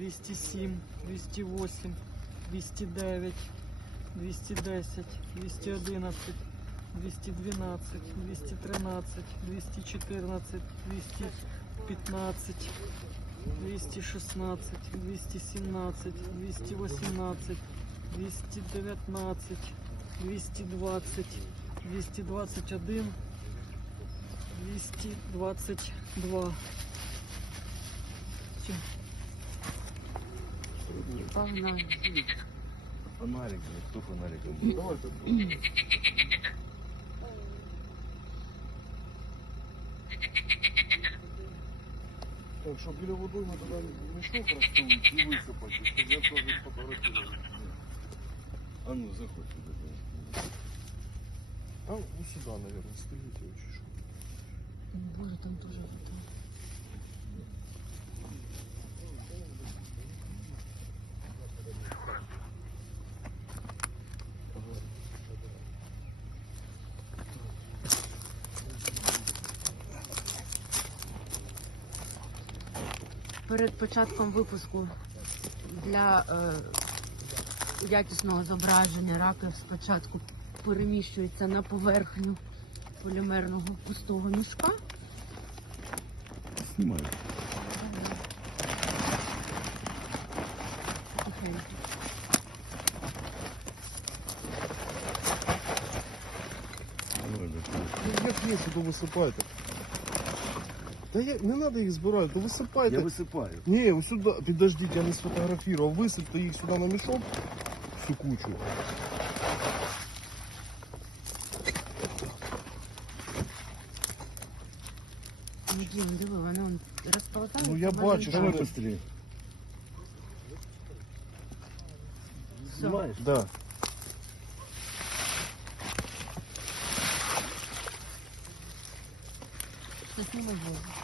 207, 208, 209, 210, 211, 212, 213, 214, 215, 216, 217, 218, 219, 220, 221, 222. Все. Погнали. Фонарик, блядь, кто фонариком? Ну, Давай попробуем. Так, щоб біля водойми туди мішок розставити і висипати, щоб я теж фотографував. А ну, заходь сюди. А, ну сюда, наверное, стоите вообще что. Боже, там тоже вода. Перед початком випуску для е, якісного зображення раків спочатку переміщується на поверхню полімерного пустого мішка. Снимай. Тихенько. Як то висипайте. Та я, не треба їх збирати, то висипайте. Я висипаю. Ні, ось сюди, підождіть, я не сфотографував. Висипте їх сюди на мішок, всю кучу. Ну, Дім, диви, воно розползається. Ну, я воно бачу, йде. Давай Что быстрее. Всё. Снимаешь? Да. Thank you.